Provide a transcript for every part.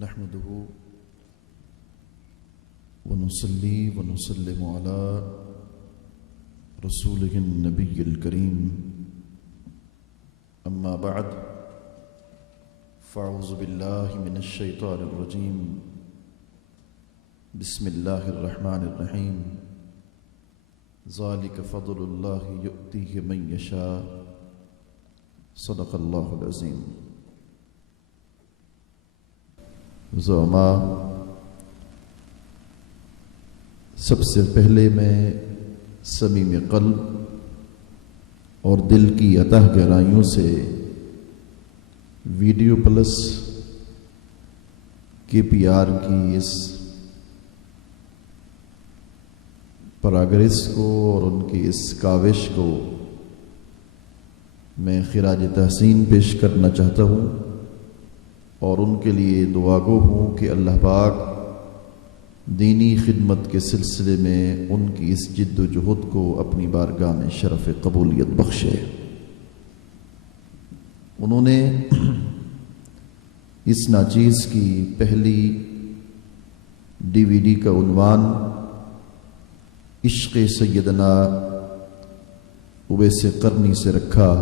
نحمده ونصلي ونسلم على رسوله النبي الكريم أما بعد فأعوذ بالله من الشيطان الرجيم بسم الله الرحمن الرحيم ذلك فضل الله يؤتيه من يشاء صدق الله العظيم. زعماء، سب سے پہلے میں صمیم قلب اور دل کی اتح گہرائیوں سے ویڈیو پلس KPR کی اس پراگرس کو اور ان کی اس کاوش کو میں خراج تحسین پیش کرنا چاہتا ہوں اور ان کے لیے دعا گو ہوں کہ اللہ پاک دینی خدمت کے سلسلے میں ان کی اس جد و جہد کو اپنی بارگاہ میں شرف قبولیت بخشے. انہوں نے اس ناچیز کی پہلی DVD کا عنوان عشق سیدنا اویس قرنی سے رکھا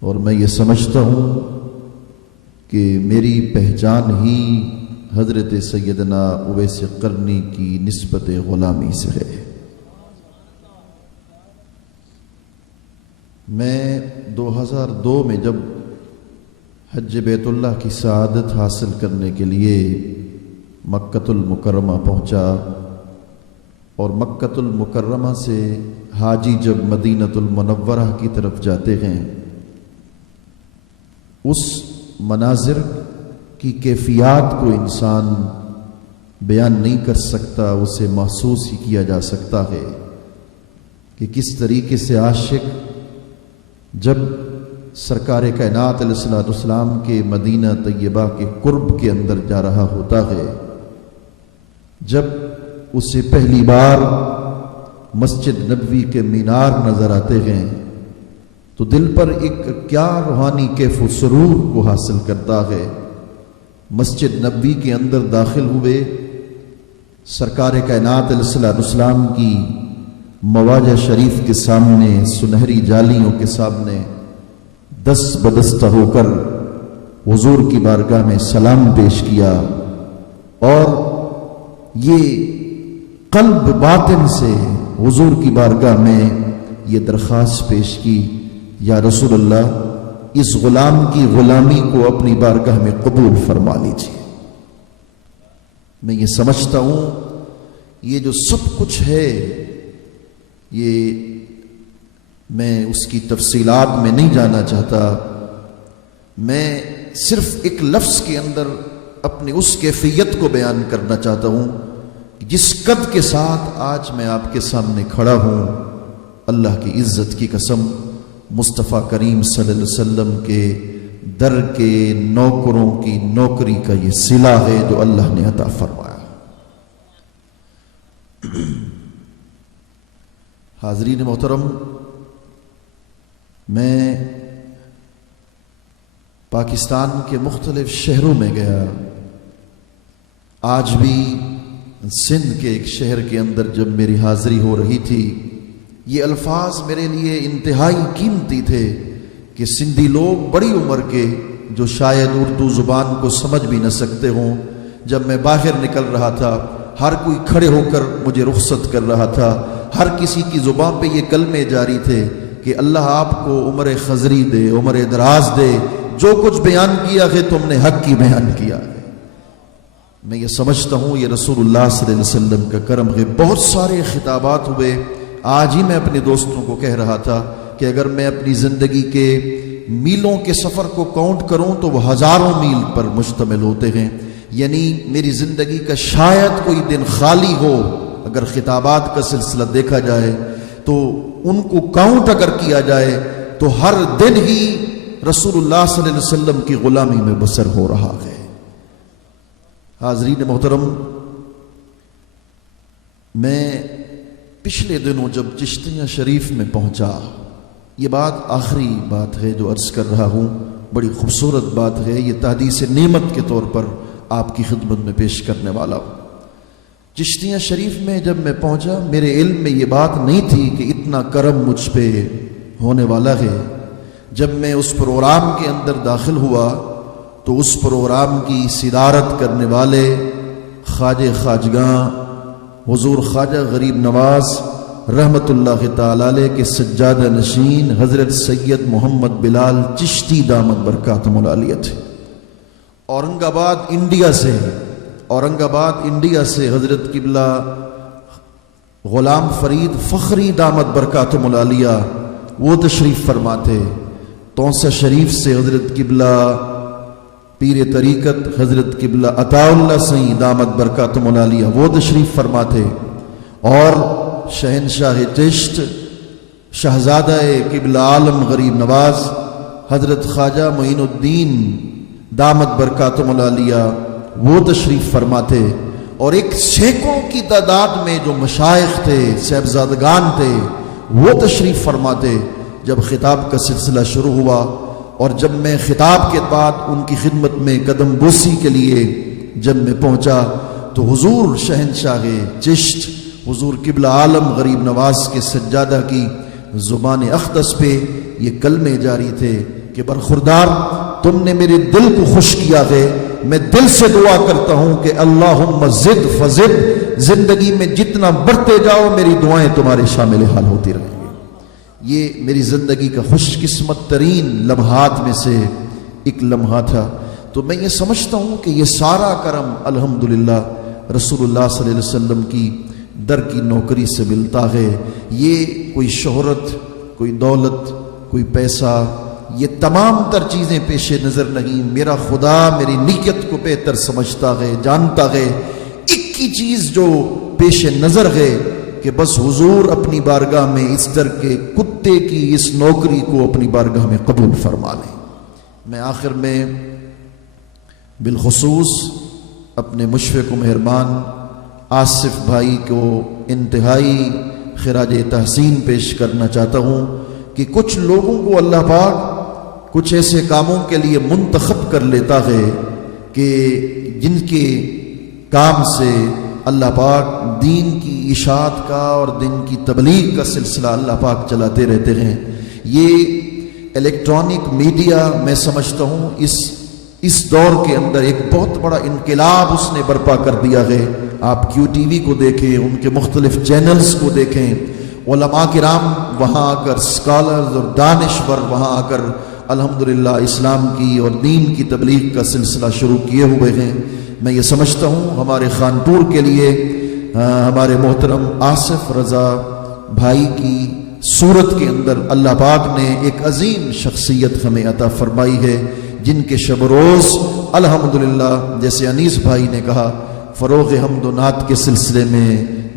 اور میں یہ سمجھتا ہوں کہ میری پہچان ہی حضرت سیدنا اویس قرنی کی نسبت غلامی سے ہے. میں 2002 میں جب حج بیت اللہ کی سعادت حاصل کرنے کے لیے مکۃ المکرمہ پہنچا اور مکۃ المکرمہ سے حاجی جب مدینۃ المنورہ کی طرف جاتے ہیں اس مناظر کی کیفیات کو انسان بیان نہیں کر سکتا، اسے محسوس ہی کیا جا سکتا ہے کہ کس طریقے سے عاشق جب سرکار کائنات علیہ الصلوۃ والسلام کے مدینہ طیبہ کے قرب کے اندر جا رہا ہوتا ہے، جب اسے پہلی بار مسجد نبوی کے مینار نظر آتے ہیں تو دل پر ایک کیا روحانی کیف و سرور کو حاصل کرتا ہے. مسجد نبوی کے اندر داخل ہوئے، سرکار کائنات علیہ الصلوۃ والسلام کی مواجہ شریف کے سامنے، سنہری جالیوں کے سامنے دست بدستہ ہو کر حضور کی بارگاہ میں سلام پیش کیا اور یہ قلب باطن سے حضور کی بارگاہ میں یہ درخواست پیش کی، یا رسول اللہ اس غلام کی غلامی کو اپنی بارگاہ میں قبول فرما لیجیے. میں یہ سمجھتا ہوں یہ جو سب کچھ ہے یہ میں اس کی تفصیلات میں نہیں جانا چاہتا، میں صرف ایک لفظ کے اندر اپنی اس کیفیت کو بیان کرنا چاہتا ہوں جس قد کے ساتھ آج میں آپ کے سامنے کھڑا ہوں. اللہ کی عزت کی قسم، مصطفیٰ کریم صلی اللہ علیہ وسلم کے در کے نوکروں کی نوکری کا یہ صلہ ہے جو اللہ نے عطا فرمایا. حاضرین محترم، میں پاکستان کے مختلف شہروں میں گیا. آج بھی سندھ کے ایک شہر کے اندر جب میری حاضری ہو رہی تھی، یہ الفاظ میرے لیے انتہائی قیمتی تھے کہ سندھی لوگ بڑی عمر کے جو شاید اردو زبان کو سمجھ بھی نہ سکتے ہوں، جب میں باہر نکل رہا تھا ہر کوئی کھڑے ہو کر مجھے رخصت کر رہا تھا، ہر کسی کی زبان پہ یہ کلمے جاری تھے کہ اللہ آپ کو عمر خضری دے، عمر دراز دے، جو کچھ بیان کیا ہے تم نے حق کی بیان کیا ہے. میں یہ سمجھتا ہوں یہ رسول اللہ صلی اللہ علیہ وسلم کا کرم ہے. بہت سارے خطابات ہوئے. آج ہی میں اپنے دوستوں کو کہہ رہا تھا کہ اگر میں اپنی زندگی کے میلوں کے سفر کو کاؤنٹ کروں تو وہ ہزاروں میل پر مشتمل ہوتے ہیں. یعنی میری زندگی کا شاید کوئی دن خالی ہو اگر خطابات کا سلسلہ دیکھا جائے تو ان کو کاؤنٹ اگر کیا جائے تو ہر دن ہی رسول اللہ صلی اللہ علیہ وسلم کی غلامی میں بسر ہو رہا ہے. حاضرین محترم، میں پچھلے دنوں جب چشتیہ شریف میں پہنچا، یہ بات آخری بات ہے جو عرض کر رہا ہوں، بڑی خوبصورت بات ہے، یہ تحدیث نعمت کے طور پر آپ کی خدمت میں پیش کرنے والا ہوں۔ چشتیہ شریف میں جب میں پہنچا، میرے علم میں یہ بات نہیں تھی کہ اتنا کرم مجھ پہ ہونے والا ہے۔ جب میں اس پروگرام کے اندر داخل ہوا تو اس پروگرام کی صدارت کرنے والے خواجہ خواجگاں حضور خواجہ غریب نواز رحمت اللہ تعالی علیہ کے سجادہ نشین حضرت سید محمد بلال چشتی دامت برکاتہم العالیہ تھے۔ اورنگ آباد انڈیا سے حضرت قبلہ غلام فرید فخری دامت برکاتہم العالیہ وہ تشریف فرما تھے۔ تونسہ شریف سے حضرت قبلہ پیر طریقت حضرت قبلہ عطا اللہ سئی دامت برکاتہم العالیہ وہ تشریف فرما تھے، اور شہنشاہ چشت شہزادہ قبلہ عالم غریب نواز حضرت خواجہ معین الدین دامت برکاتہم العالیہ وہ تشریف فرما تھے، اور ایک سینکڑوں کی تعداد میں جو مشائخ تھے، صاحبزادگان تھے، وہ تشریف فرما تھے۔ جب خطاب کا سلسلہ شروع ہوا اور جب میں خطاب کے بعد ان کی خدمت میں قدم بوسی کے لیے جب میں پہنچا تو حضور شہنشاہ چشت حضور قبلہ عالم غریب نواز کے سجادہ کی زبان اقدس پہ یہ کلمے جاری تھے کہ برخوردار تم نے میرے دل کو خوش کیا ہے، میں دل سے دعا کرتا ہوں کہ اللہم زد فزد، زندگی میں جتنا بڑھتے جاؤ میری دعائیں تمہارے شامل حال ہوتی رہیں گی۔ یہ میری زندگی کا خوش قسمت ترین لمحات میں سے ایک لمحہ تھا۔ تو میں یہ سمجھتا ہوں کہ یہ سارا کرم الحمدللہ رسول اللہ صلی اللہ علیہ وسلم کی در کی نوکری سے ملتا ہے۔ یہ کوئی شہرت، کوئی دولت، کوئی پیسہ، یہ تمام تر چیزیں پیش نظر نہیں۔ میرا خدا میری نیت کو بہتر سمجھتا ہے، جانتا ہے۔ ایک کی چیز جو پیش نظر ہے کہ بس حضور اپنی بارگاہ میں اس در کے کتے کی اس نوکری کو اپنی بارگاہ میں قبول فرما لیں۔ میں آخر میں بالخصوص اپنے مشفق و مہربان آصف بھائی کو انتہائی خراج تحسین پیش کرنا چاہتا ہوں کہ کچھ لوگوں کو اللہ پاک کچھ ایسے کاموں کے لیے منتخب کر لیتا ہے کہ جن کے کام سے اللہ پاک دین کی اشاعت کا اور دین کی تبلیغ کا سلسلہ اللہ پاک چلاتے رہتے ہیں۔ یہ الیکٹرانک میڈیا میں سمجھتا ہوں اس دور کے اندر ایک بہت بڑا انقلاب اس نے برپا کر دیا ہے۔ آپ کیو ٹی وی کو دیکھیں، ان کے مختلف چینلز کو دیکھیں، علماء کرام وہاں آ کر، اسکالرز اور دانشور وہاں آ کر الحمدللہ اسلام کی اور دین کی تبلیغ کا سلسلہ شروع کیے ہوئے ہیں۔ میں یہ سمجھتا ہوں ہمارے خانپور کے لیے ہمارے محترم آصف رضا بھائی کی صورت کے اندر اللہ پاک نے ایک عظیم شخصیت ہمیں عطا فرمائی ہے، جن کے شب روز الحمدللہ جیسے انیس بھائی نے کہا فروغ حمد و نعت کے سلسلے میں،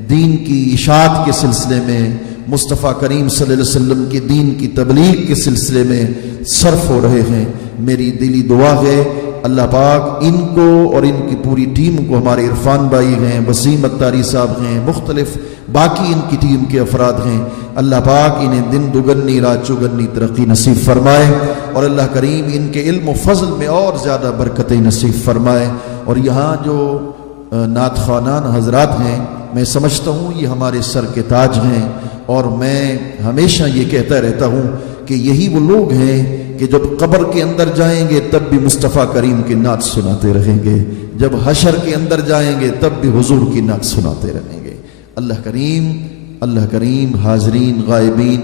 دین کی اشاعت کے سلسلے میں، مصطفیٰ کریم صلی اللہ علیہ وسلم کی دین کی تبلیغ کے سلسلے میں صرف ہو رہے ہیں۔ میری دلی دعا ہے اللہ پاک ان کو اور ان کی پوری ٹیم کو، ہمارے عرفان بھائی ہیں، وسیم اتاری صاحب ہیں، مختلف باقی ان کی ٹیم کے افراد ہیں، اللہ پاک انہیں دن دگنی رات چوگنی ترقی نصیب فرمائے، اور اللہ کریم ان کے علم و فضل میں اور زیادہ برکتیں نصیب فرمائے۔ اور یہاں جو نعت خوانان حضرات ہیں، میں سمجھتا ہوں یہ ہمارے سر کے تاج ہیں، اور میں ہمیشہ یہ کہتا رہتا ہوں کہ یہی وہ لوگ ہیں کہ جب قبر کے اندر جائیں گے تب بھی مصطفیٰ کریم کی نعت سناتے رہیں گے، جب حشر کے اندر جائیں گے تب بھی حضور کی نعت سناتے رہیں گے۔ اللہ کریم حاضرین غائبین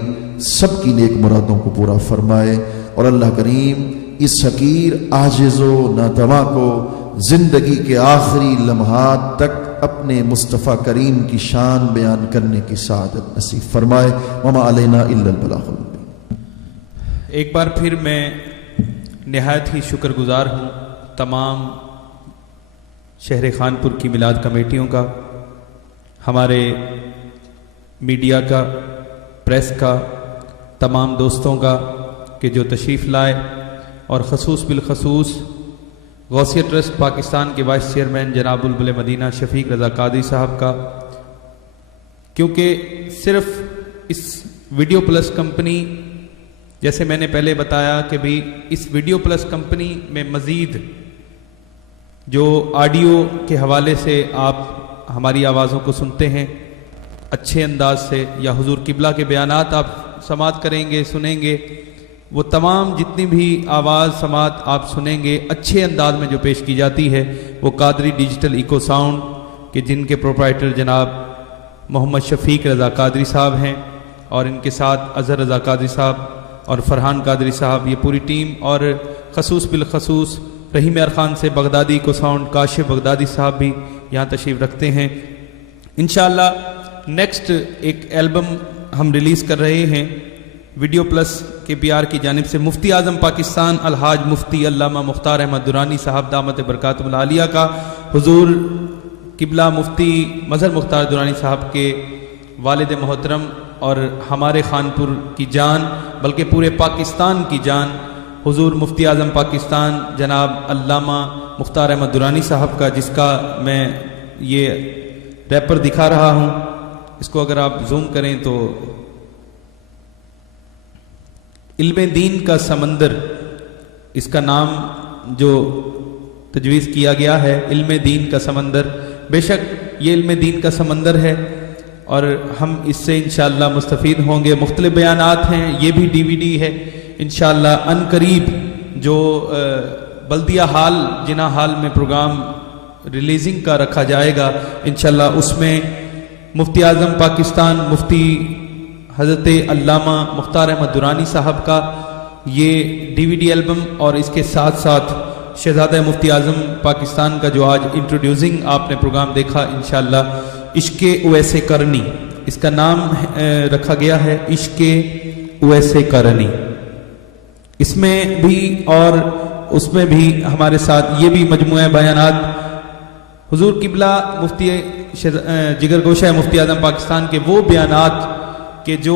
سب کی نیک مرادوں کو پورا فرمائے، اور اللہ کریم اس حقیر عاجز و ناتواں کو زندگی کے آخری لمحات تک اپنے مصطفیٰ کریم کی شان بیان کرنے کی سعادت نصیب فرمائے۔ وما علینا الا البلاغ المبین۔ ایک بار پھر میں نہایت ہی شکر گزار ہوں تمام شہر خانپور کی میلاد کمیٹیوں کا، ہمارے میڈیا کا، پریس کا، تمام دوستوں کا کہ جو تشریف لائے، اور خصوص بالخصوص غوثیہ ٹرسٹ پاکستان کے وائس چیئرمین جناب بلبل مدینہ شفیق رضا قادری صاحب کا، کیونکہ صرف اس ویڈیو پلس کمپنی جیسے میں نے پہلے بتایا کہ بھی اس ویڈیو پلس کمپنی میں مزید جو آڈیو کے حوالے سے آپ ہماری آوازوں کو سنتے ہیں اچھے انداز سے، یا حضور قبلہ کے بیانات آپ سماعت کریں گے، سنیں گے، وہ تمام جتنی بھی آواز سماعت آپ سنیں گے اچھے انداز میں جو پیش کی جاتی ہے وہ قادری ڈیجیٹل ایکو ساؤنڈ کہ جن کے پروپرائٹر جناب محمد شفیق رضا قادری صاحب ہیں، اور ان کے ساتھ اظہر رضا قادری صاحب اور فرحان قادری صاحب، یہ پوری ٹیم، اور خصوص بالخصوص رحیم ارخان سے بغدادی کو ساؤنڈ کاشف بغدادی صاحب بھی یہاں تشریف رکھتے ہیں۔ انشاءاللہ نیکسٹ ایک البم ہم ریلیز کر رہے ہیں ویڈیو پلس کے پی آر کی جانب سے، مفتی اعظم پاکستان الحاج مفتی علامہ مختار احمد درانی صاحب دامت برکاتہ العالیہ کا، حضور قبلہ مفتی مظہر مختار درانی صاحب کے والد محترم اور ہمارے خانپور کی جان بلکہ پورے پاکستان کی جان حضور مفتی اعظم پاکستان جناب علامہ مختار احمد درانی صاحب کا، جس کا میں یہ ریپر دکھا رہا ہوں، اس کو اگر آپ زوم کریں تو علم دین کا سمندر اس کا نام جو تجویز کیا گیا ہے، علم دین کا سمندر۔ بے شک یہ علم دین کا سمندر ہے اور ہم اس سے انشاءاللہ مستفید ہوں گے۔ مختلف بیانات ہیں، یہ بھی ڈی وی ڈی ہے انشاءاللہ ان قریب، جو بلدیہ ہال جناح ہال میں پروگرام ریلیزنگ کا رکھا جائے گا انشاءاللہ، اس میں مفتی اعظم پاکستان مفتی حضرت علامہ مختار احمد درانی صاحب کا یہ ڈی وی ڈی البم، اور اس کے ساتھ ساتھ شہزادہ مفتی اعظم پاکستان کا جو آج انٹروڈیوسنگ آپ نے پروگرام دیکھا انشاءاللہ، عشق اویس کرنی اس کا نام رکھا گیا ہے، عشق اویس کرنی۔ اس میں بھی اور اس میں بھی ہمارے ساتھ یہ بھی مجموعہ بیانات حضور قبلہ مفتی جگر گوشہ مفتی اعظم پاکستان کے وہ بیانات کہ جو